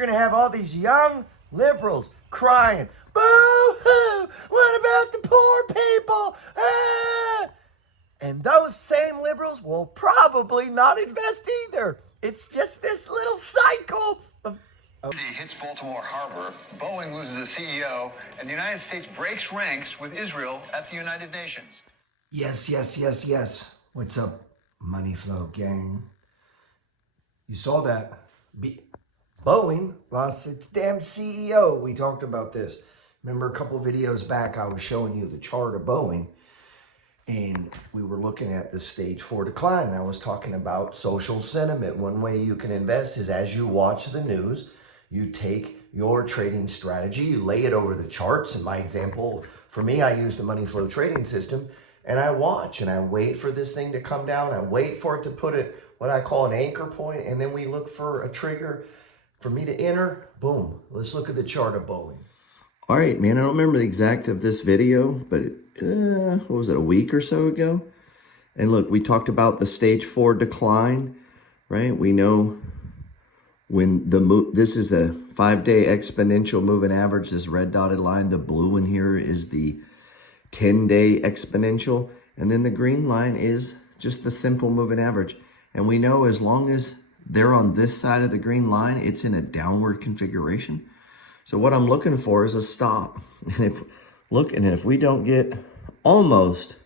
going to have all these young liberals crying, boo-hoo, what about the poor people? Ah! And those same liberals will probably not invest either. It's just this little cycle of... hits Baltimore Harbor, Boeing loses a CEO, and the United States breaks ranks with Israel at the United Nations. Yes. What's up, Money Flow gang? You saw that. Boeing lost its damn CEO. We talked about this. Remember a couple videos back, I was showing you the chart of Boeing, and we were looking at the stage 4 decline. And I was talking about social sentiment. One way you can invest is as you watch the news, you take your trading strategy, you lay it over the charts. In my example, for me, I use the money flow trading system, and I watch and I wait for this thing to come down. I wait for it to put it what I call an anchor point, and then we look for a trigger for me to enter. Boom. Let's look at the chart of Boeing. All right, man, I don't remember the exact of this video, but what was it, a week or so ago? And look, we talked about the stage 4 decline, right? We know when this is a 5-day exponential moving average, this red dotted line, the blue one here is the 10-day exponential, and then the green line is just the simple moving average. And we know as long as they're on this side of the green line, it's in a downward configuration. So what I'm looking for is a stop. And if we don't get almost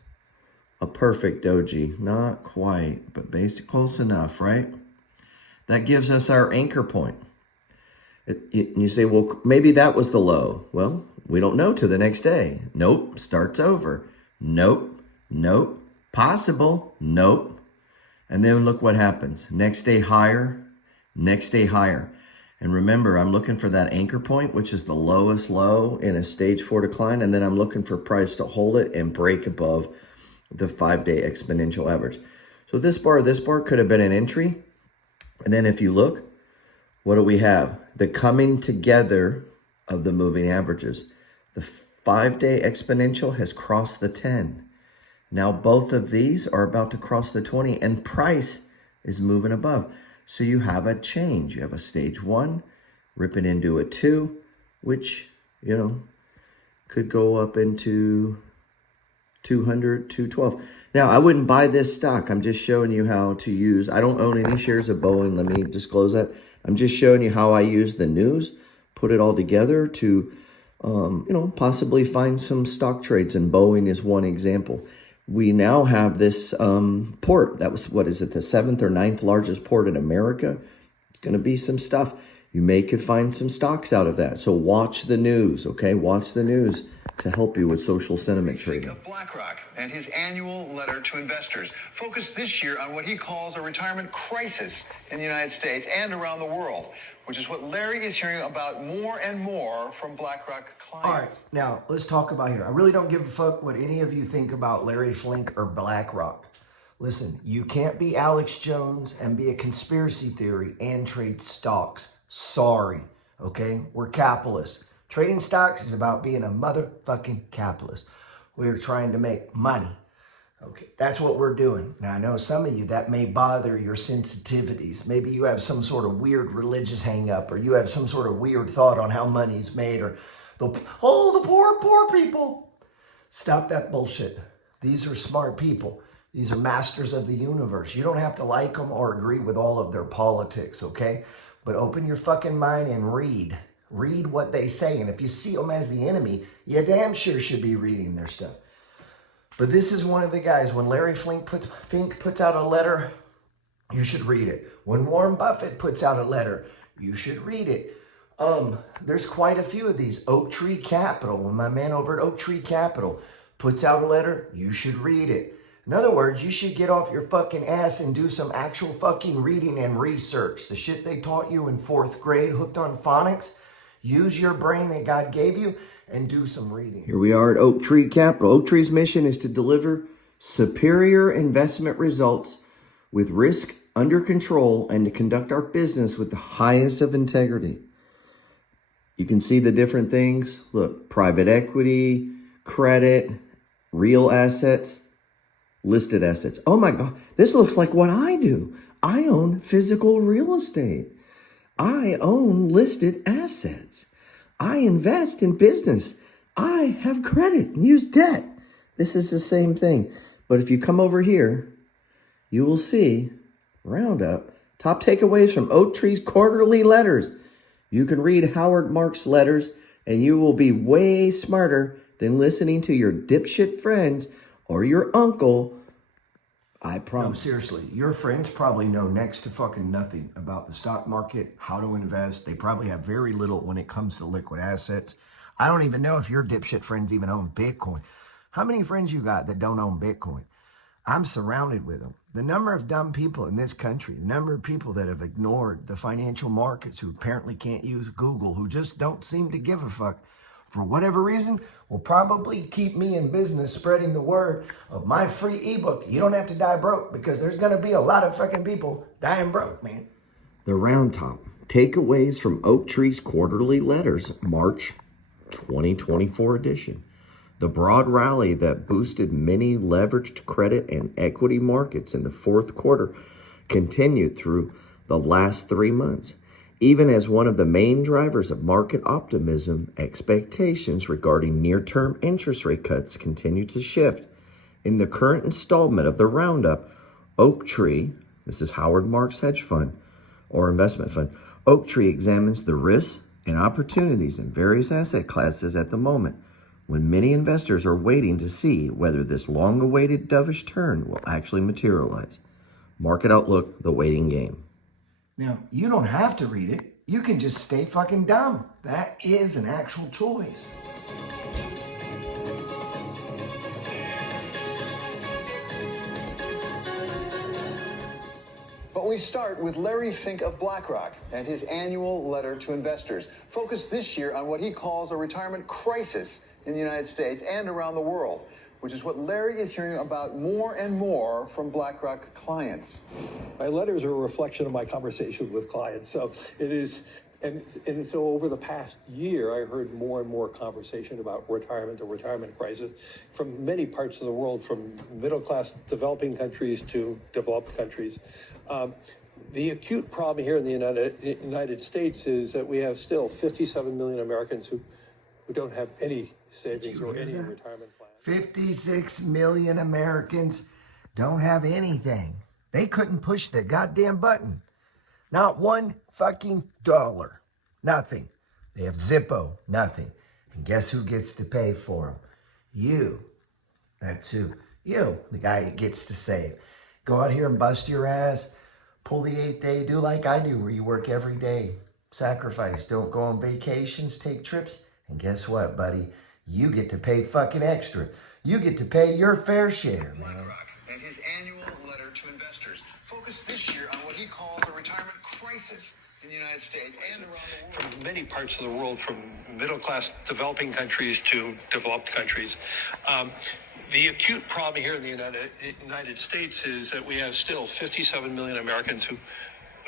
a perfect doji, not quite, but basically close enough, right? That gives us our anchor point. You say, well, maybe that was the low. Well, we don't know till the next day. Nope, starts over. Nope, possible, nope. And then look what happens. Next day higher, next day higher. And remember, I'm looking for that anchor point, which is the lowest low in a stage 4 decline. And then I'm looking for price to hold it and break above the 5-day exponential average. So this bar could have been an entry. And then if you look, what do we have? The coming together of the moving averages. The 5-day exponential has crossed the 10. Now both of these are about to cross the 20, and price is moving above. So you have a change. You have a stage 1 ripping into a 2, which, could go up into 200, 212. Now, I wouldn't buy this stock. I'm just showing you how to use. I don't own any shares of Boeing. Let me disclose that. I'm just showing you how I use the news, put it all together to, possibly find some stock trades. And Boeing is one example. We now have this port. That was, the 7th or 9th largest port in America. It's going to be some stuff. You could find some stocks out of that. So watch the news, okay? Watch the news to help you with social sentiment trading. Of BlackRock and his annual letter to investors focused this year on what he calls a retirement crisis in the United States and around the world, which is what Larry is hearing about more and more from BlackRock clients. All right, now let's talk about here. I really don't give a fuck what any of you think about Larry Flink or BlackRock. Listen, you can't be Alex Jones and be a conspiracy theory and trade stocks. Sorry, okay? We're capitalists. Trading stocks is about being a motherfucking capitalist. We're trying to make money. Okay, that's what we're doing. Now, I know some of you, that may bother your sensitivities. Maybe you have some sort of weird religious hang up, or you have some sort of weird thought on how money's made, or the poor people. Stop that bullshit. These are smart people. These are masters of the universe. You don't have to like them or agree with all of their politics, okay? But open your fucking mind and read. Read what they say. And if you see them as the enemy, you damn sure should be reading their stuff. But this is one of the guys. When Larry Flink puts out a letter, you should read it. When Warren Buffett puts out a letter, you should read it. There's quite a few of these. Oak Tree Capital, when my man over at Oak Tree Capital puts out a letter, you should read it. In other words, you should get off your fucking ass and do some actual fucking reading and research. The shit they taught you in 4th grade, hooked on phonics. Use your brain that God gave you and do some reading. Here we are at Oak Tree Capital. Oak Tree's mission is to deliver superior investment results with risk under control and to conduct our business with the highest of integrity. You can see the different things. Look, private equity, credit, real assets, listed assets. Oh my God, this looks like what I do. I own physical real estate. I own listed assets. I invest in business. I have credit and use debt. This is the same thing. But if you come over here, you will see Roundup, top takeaways from Oaktree's quarterly letters. You can read Howard Marks' letters and you will be way smarter than listening to your dipshit friends or your uncle. I No, promise. seriously, your friends probably know next to fucking nothing about the stock market, how to invest. They probably have very little when it comes to liquid assets. I don't even know if your dipshit friends even own Bitcoin. How many friends you got that don't own Bitcoin? I'm surrounded with them. The number of dumb people in this country, the number of people that have ignored the financial markets, who apparently can't use Google, who just don't seem to give a fuck, for whatever reason, will probably keep me in business spreading the word of my free ebook. You don't have to die broke, because there's going to be a lot of fucking people dying broke, man. The Round Top, takeaways from Oaktree's quarterly letters, March 2024 edition. The broad rally that boosted many leveraged credit and equity markets in the fourth quarter continued through the last 3 months. Even as one of the main drivers of market optimism, expectations regarding near-term interest rate cuts continue to shift. In the current installment of the Roundup, Oaktree, this is Howard Marks' hedge fund or investment fund, Oaktree examines the risks and opportunities in various asset classes at the moment, when many investors are waiting to see whether this long-awaited dovish turn will actually materialize. Market Outlook, the waiting game. Now, you don't have to read it. You can just stay fucking dumb. That is an actual choice. But we start with Larry Fink of BlackRock and his annual letter to investors, focused this year on what he calls a retirement crisis in the United States and around the world, which is what Larry is hearing about more and more from BlackRock clients. My letters are a reflection of my conversation with clients. So it is, and so over the past year, I heard more and more conversation about retirement, the retirement crisis, from many parts of the world, from middle-class developing countries to developed countries. The acute problem here in the United States is that we have still 57 million Americans who don't have any savings or any retirement plan. 56 million Americans don't have anything. They couldn't push the goddamn button. Not one fucking dollar. Nothing. They have Zippo. Nothing. And guess who gets to pay for them? You. That's who. You, the guy that gets to save. Go out here and bust your ass. Pull the 8th day. Do like I do, where you work every day. Sacrifice. Don't go on vacations. Take trips. And guess what, buddy? You get to pay fucking extra. You get to pay your fair share, man. BlackRock and his annual letter to investors, focused this year on what he calls a retirement crisis in the United States and around the world. From many parts of the world, from middle-class developing countries to developed countries. The acute problem here in the United States is that we have still 57 million Americans who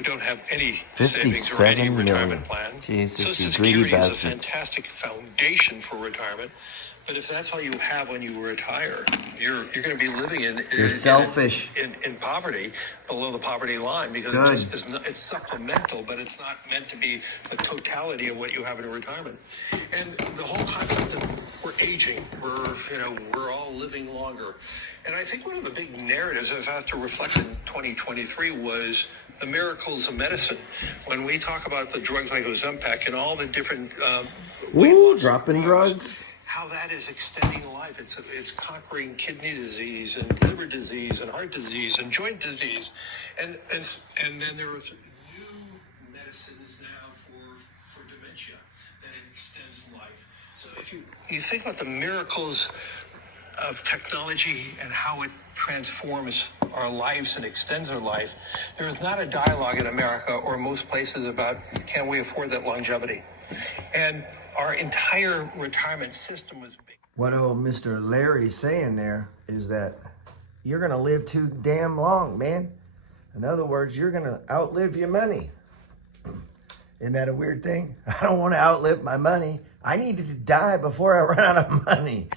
don't have any savings or any retirement plan. Jesus, Social you greedy Security is a bastard. fantastic foundation for retirement, but if that's all you have when you retire, you're going to be living You're selfish. in poverty, below the poverty line, because Good. it just is not, it's supplemental, but it's not meant to be the totality of what you have in retirement. And the whole concept of we're aging, we're all living longer, and I think one of the big narratives that has to reflect in 2023 was the miracles of medicine. When we talk about the drugs like Ozempic and all the different weight loss dropping drugs. how that is extending life. It's conquering kidney disease and liver disease and heart disease and joint disease, and then there are new medicines now for dementia that extends life. So if you think about the miracles of technology and how it transforms our lives and extends our life, there is not a dialogue in America or most places about can we afford that longevity. And our entire retirement system was big. What old Mr. Larry's saying there is that you're going to live too damn long, man. In other words, you're going to outlive your money. Isn't that a weird thing? I don't want to outlive my money. I needed to die before I run out of money.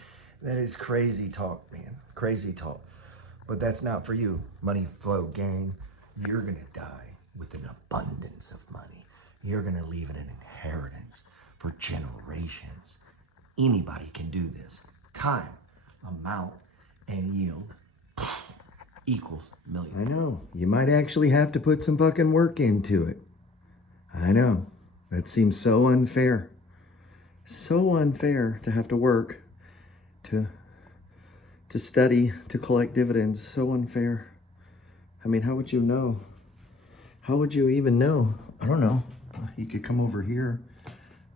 That is crazy talk, man. Crazy talk. But that's not for you, Money Flow gang. You're going to die with an abundance of money. You're going to leave it an inheritance for generations. Anybody can do this. Time, amount, and yield equals million. I know. You might actually have to put some fucking work into it. I know. That seems so unfair. So unfair to have to work, to study, to collect dividends. So unfair. I mean, how would you know? How would you even know? I don't know. You could come over here,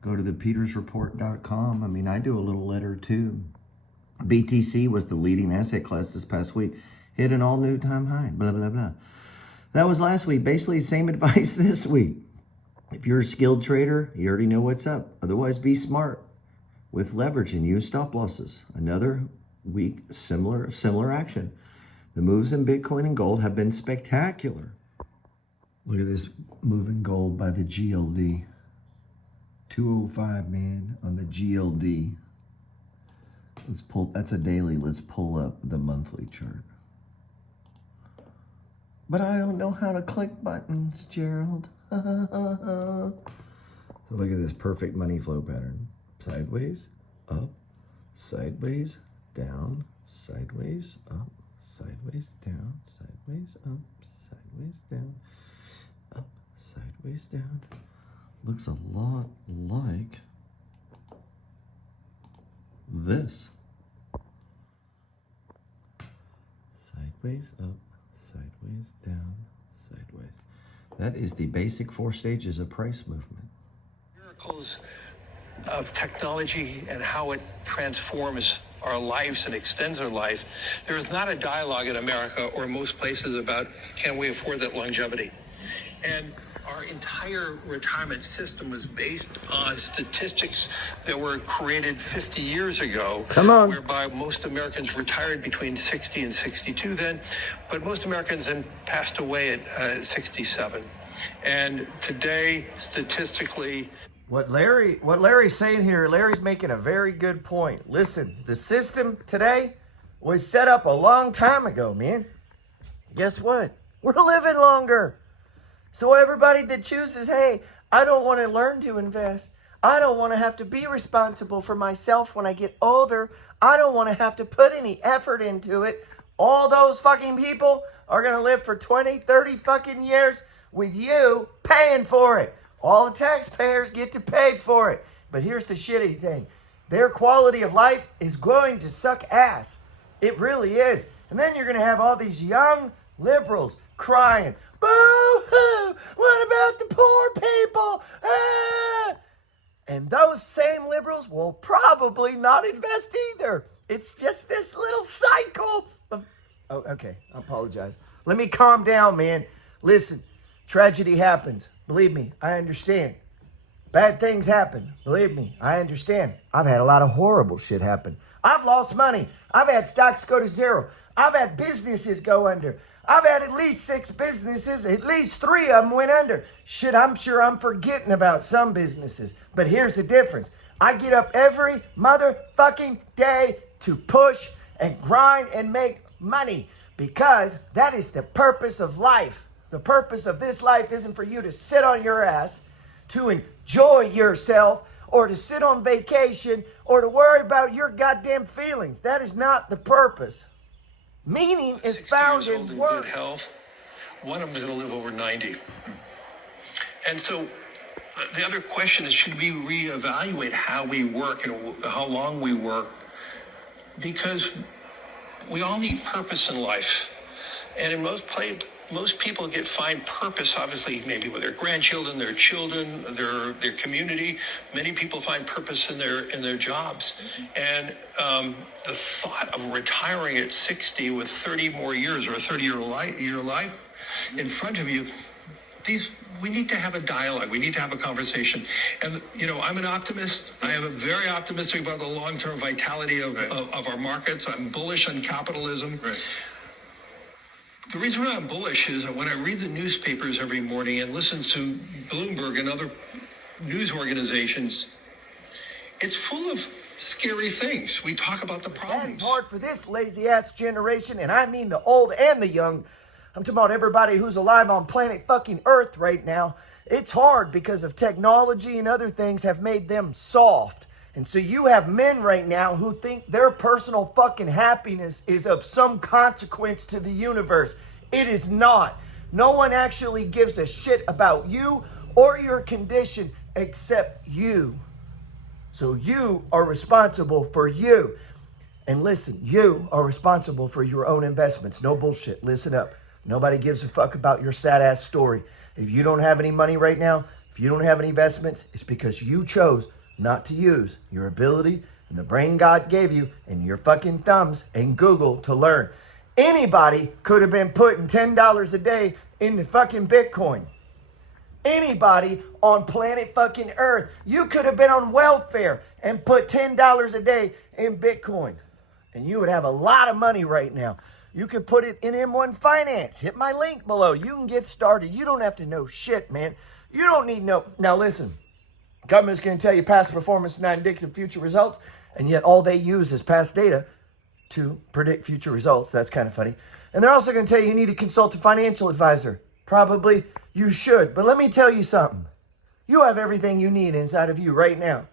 go to thepetersreport.com. I mean, I do a little letter too. BTC was the leading asset class this past week. Hit an all-new-time high, blah, blah, blah. That was last week. Basically, same advice this week. If you're a skilled trader, you already know what's up. Otherwise, be smart with leverage and use stop losses. Another week, similar action. The moves in Bitcoin and gold have been spectacular. Look at this move in gold by the GLD. 205, man, on the GLD. Let's pull, that's a daily. Let's pull up the monthly chart. But I don't know how to click buttons, Gerald. So look at this perfect money flow pattern. Sideways, up, sideways, down, sideways, up, sideways, down, sideways, up, sideways, down, up, sideways, down. Looks a lot like this. Sideways, up, sideways, down, sideways. That is the basic 4 stages of price movement. Miracles of technology and how it transforms our lives and extends our life. There is not a dialogue in America or most places about can we afford that longevity. And our entire retirement system was based on statistics that were created 50 years ago. Come on. Whereby most Americans retired between 60 and 62 then, but most Americans then passed away at 67. And today, statistically, What Larry's saying here, Larry's making a very good point. Listen, the system today was set up a long time ago, man. Guess what? We're living longer. So everybody that chooses, hey, I don't want to learn to invest. I don't want to have to be responsible for myself when I get older. I don't want to have to put any effort into it. All those fucking people are going to live for 20, 30 fucking years with you paying for it. All the taxpayers get to pay for it. But here's the shitty thing. Their quality of life is going to suck ass. It really is. And then you're going to have all these young liberals crying, boo-hoo, what about the poor people? Ah! And those same liberals will probably not invest either. It's just this little cycle of... Oh, okay, I apologize. Let me calm down, man. Listen, tragedy happens. Believe me, I understand. Bad things happen. Believe me, I understand. I've had a lot of horrible shit happen. I've lost money. I've had stocks go to zero. I've had businesses go under. I've had at least 6 businesses. At least 3 of them went under. Shit, I'm sure I'm forgetting about some businesses. But here's the difference. I get up every motherfucking day to push and grind and make money because that is the purpose of life. The purpose of this life isn't for you to sit on your ass, to enjoy yourself, or to sit on vacation, or to worry about your goddamn feelings. That is not the purpose. Meaning is 60 found years old in in work. good health. One of them is going to live over 90. And so the other question is, should we reevaluate how we work and how long we work? Because we all need purpose in life. And in most people find purpose, obviously, maybe with their grandchildren, their children, their community. Many people find purpose in their jobs. And the thought of retiring at 60 with 30 more years or a 30-year life in front of you, we need to have a dialogue. We need to have a conversation. And, I'm an optimist. I am very optimistic about the long-term vitality of our markets. I'm bullish on capitalism. Right. The reason why I'm bullish is that when I read the newspapers every morning and listen to Bloomberg and other news organizations, it's full of scary things. We talk about the problems. That is hard for this lazy-ass generation, and I mean the old and the young, I'm talking about everybody who's alive on planet fucking Earth right now. It's hard because of technology and other things have made them soft. And so you have men right now who think their personal fucking happiness is of some consequence to the universe. It is not. No one actually gives a shit about you or your condition except you. So you are responsible for you. And listen, you are responsible for your own investments. No bullshit. Listen up. Nobody gives a fuck about your sad ass story. If you don't have any money right now, if you don't have any investments, it's because you chose not to use your ability and the brain God gave you and your fucking thumbs and Google to learn. Anybody could have been putting $10 a day into fucking Bitcoin. Anybody on planet fucking Earth. You could have been on welfare and put $10 a day in Bitcoin. And you would have a lot of money right now. You could put it in M1 Finance. Hit my link below. You can get started. You don't have to know shit, man. You don't need no... Now listen, government's going to tell you past performance is not indicative of future results, and yet all they use is past data to predict future results. That's kind of funny. And they're also going to tell you need to consult a financial advisor. Probably you should. But let me tell you something. You have everything you need inside of you right now.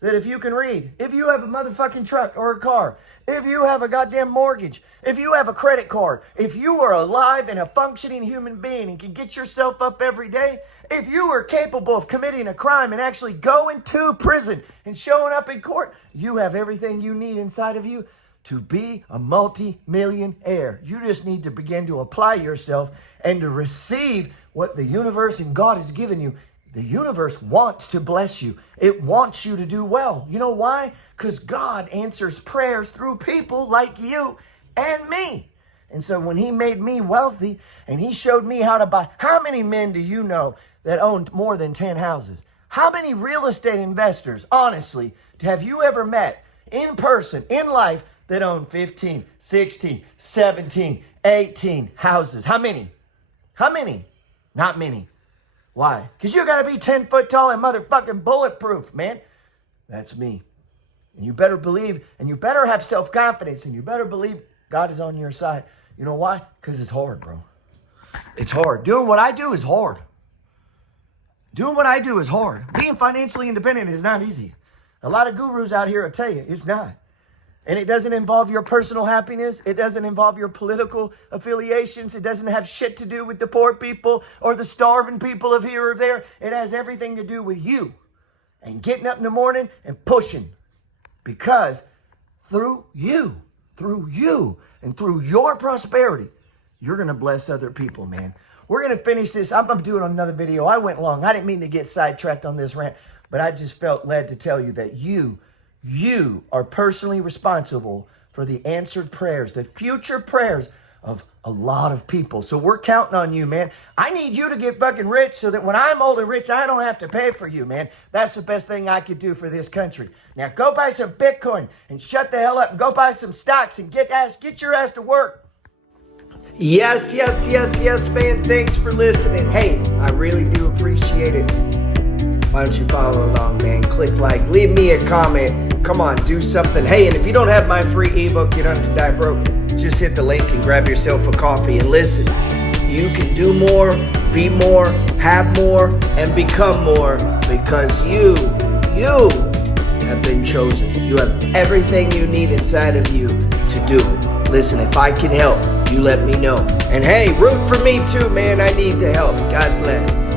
That if you can read, if you have a motherfucking truck or a car, if you have a goddamn mortgage, if you have a credit card, if you are alive and a functioning human being and can get yourself up every day, if you are capable of committing a crime and actually going to prison and showing up in court, you have everything you need inside of you to be a multi-millionaire. You just need to begin to apply yourself and to receive what the universe and God has given you. The universe wants to bless you. It wants you to do well. You know why? Because God answers prayers through people like you and me. And so when he made me wealthy and he showed me how to buy, how many men do you know that owned more than 10 houses? How many real estate investors, honestly, have you ever met in person, in life, that own 15, 16, 17, 18 houses? How many? How many? Not many. Why? Because you got to be 10 foot tall and motherfucking bulletproof, man. That's me. And you better believe, and you better have self-confidence, and you better believe God is on your side. You know why? Because it's hard, bro. It's hard. Doing what I do is hard. Doing what I do is hard. Being financially independent is not easy. A lot of gurus out here will tell you it's not. And it doesn't involve your personal happiness. It doesn't involve your political affiliations. It doesn't have shit to do with the poor people or the starving people of here or there. It has everything to do with you and getting up in the morning and pushing. Because through you, and through your prosperity, you're going to bless other people, man. We're going to finish this. I'm doing another video. I went long. I didn't mean to get sidetracked on this rant, but I just felt led to tell you that you are personally responsible for the answered prayers, the future prayers of a lot of people. So we're counting on you, man. I need you to get fucking rich so that when I'm old and rich, I don't have to pay for you, man. That's the best thing I could do for this country. Now go buy some Bitcoin and shut the hell up and go buy some stocks and get your ass to work. Yes, man. Thanks for listening. Hey, I really do appreciate it. Why don't you follow along, man? Click like, leave me a comment. Come on, do something. Hey, and if you don't have my free ebook, You Don't Have to Die Broke, just hit the link and grab yourself a coffee and listen. You can do more, be more, have more, and become more because you have been chosen. You have everything you need inside of you to do it. Listen, if I can help, you let me know. And hey, root for me too, man. I need the help. God bless.